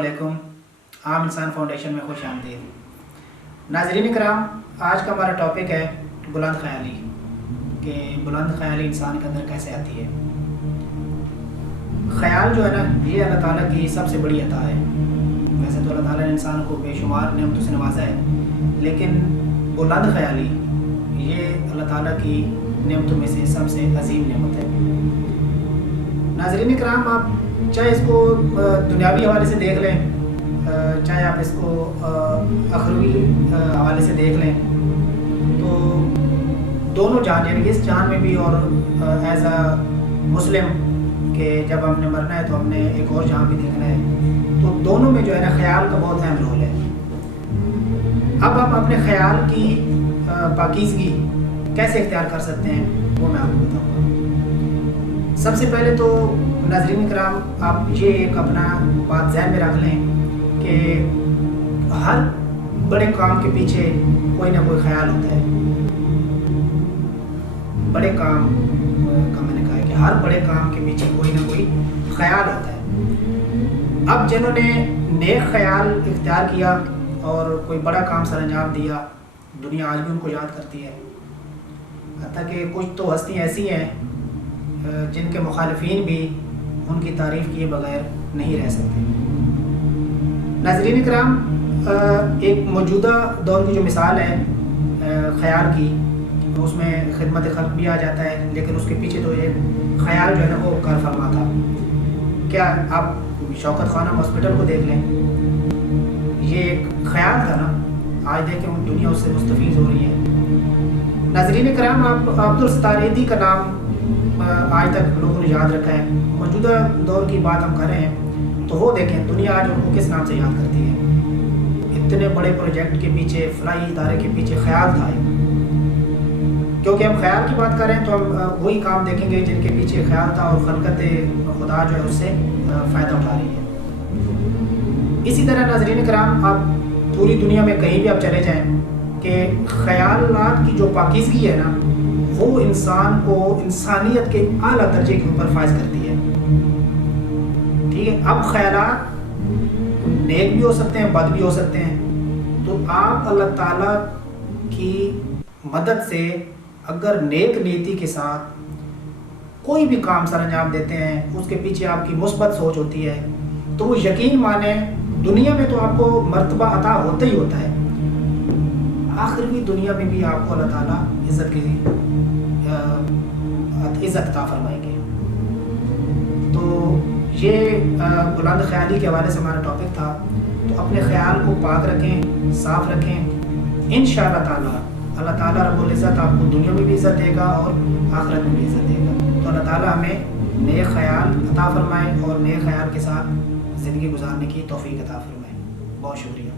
अस्सलामुअलैकुम। आम इंसान फाउंडेशन में खुश आमदीद। नाज़रीन कराम, आज का हमारा टॉपिक है बुलंद ख्याली, कि बुलंद ख्याली इंसान के अंदर कैसे आती है। ख्याल जो है ना, ये अल्लाह ताला की सबसे बड़ी अता है। वैसे तो अल्लाह ताला ने इंसान को बेशुमार नेमतों से नवाजा है, लेकिन बुलंद ख्याली ये अल्लाह ताला की नेमतों में से सबसे अजीम नेमत है। नाज़रीन कराम, आप चाहे इसको दुनियावी हवाले से देख लें, चाहे आप इसको अखरवी हवाले से देख लें, तो दोनों जान, यानी कि इस जान में भी और एज अ मुस्लिम कि जब हमने मरना है तो हमने एक और जान भी देखना है, तो दोनों में जो है ना ख्याल का बहुत अहम रोल है। अब हम अपने ख्याल की पाकीज़गी कैसे इख्तियार कर सकते हैं वो मैं आपको बताऊँगा। सबसे पहले तो नाज़रीन कराम, आप ये एक अपना बात ज़हन में रख लें कि हर बड़े काम के पीछे कोई ना कोई ख्याल होता है। बड़े काम का मैंने कहा है कि हर बड़े काम के पीछे कोई ना कोई ख्याल होता है। अब जिन्होंने नेक ख्याल इख्तियार किया और कोई बड़ा काम सर अंजाम दिया, दुनिया आज भी उनको याद करती है। हत्ता कि कुछ तो हस्तियाँ ऐसी हैं जिनके मुखालिफिन भी उनकी तारीफ़ किए बगैर नहीं रह सकते। नाज़रीन कराम, एक मौजूदा दौर की जो मिसाल है ख़याल की, उसमें खिदमत खल्क़ भी आ जाता है, लेकिन उसके पीछे तो एक ख़याल जो है ना वो कार फरमा था। क्या आप शौकत खानम हॉस्पिटल को देख लें, ये एक ख़याल था ना, आज देखें दुनिया उससे मुस्तफ़ीज़ हो रही है। नाज़रीन कराम, आप अब्दुल सत्तार ऐदी का नाम आज तक लोगों ने याद रखा है। मौजूदा दौर की बात हम कर रहे हैं तो वो देखें दुनिया आज उनको किस नाम से याद करती है। इतने बड़े प्रोजेक्ट के पीछे, फलाई इदारे के पीछे ख्याल था। क्योंकि हम ख्याल की बात कर रहे हैं तो हम वही काम देखेंगे जिनके पीछे ख्याल था और खलकत खुदा जो है उससे फ़ायदा उठा रही है। इसी तरह नाज़रीन कराम, आप पूरी दुनिया में कहीं भी आप चले जाएँ कि ख़यालात की जो पाकीज़गी है ना, वो इंसान को इंसानियत के आला दर्जे के ऊपर फायज करती है। ठीक है, अब ख़यालात नेक भी हो सकते हैं, बद भी हो सकते हैं। तो आप अल्लाह ताला की मदद से अगर नेक नीति के साथ कोई भी काम सर अंजाम देते हैं, उसके पीछे आपकी मुस्बत सोच होती है, तो वो यकीन माने दुनिया में तो आपको मर्तबा अता होता ही होता है, आखिरी दुनिया में भी आपको अल्लाह ताला इज़्ज़त अता फरमाएंगे। तो ये बुलंद ख्याली के हवाले से हमारा टॉपिक था। तो अपने ख्याल को पाक रखें, साफ़ रखें। इंशाअल्लाह ताला अल्लाह ताला रब्बुल इज़्ज़त आपको दुनिया में भी इज़्ज़त देगा और आखिरत में भी इज़्ज़त देगा। तो अल्लाह ताला हमें नए ख्याल अता फरमाए और नए ख्याल के साथ ज़िंदगी गुजारने की तौफ़ीक अता फरमाए। बहुत शुक्रिया।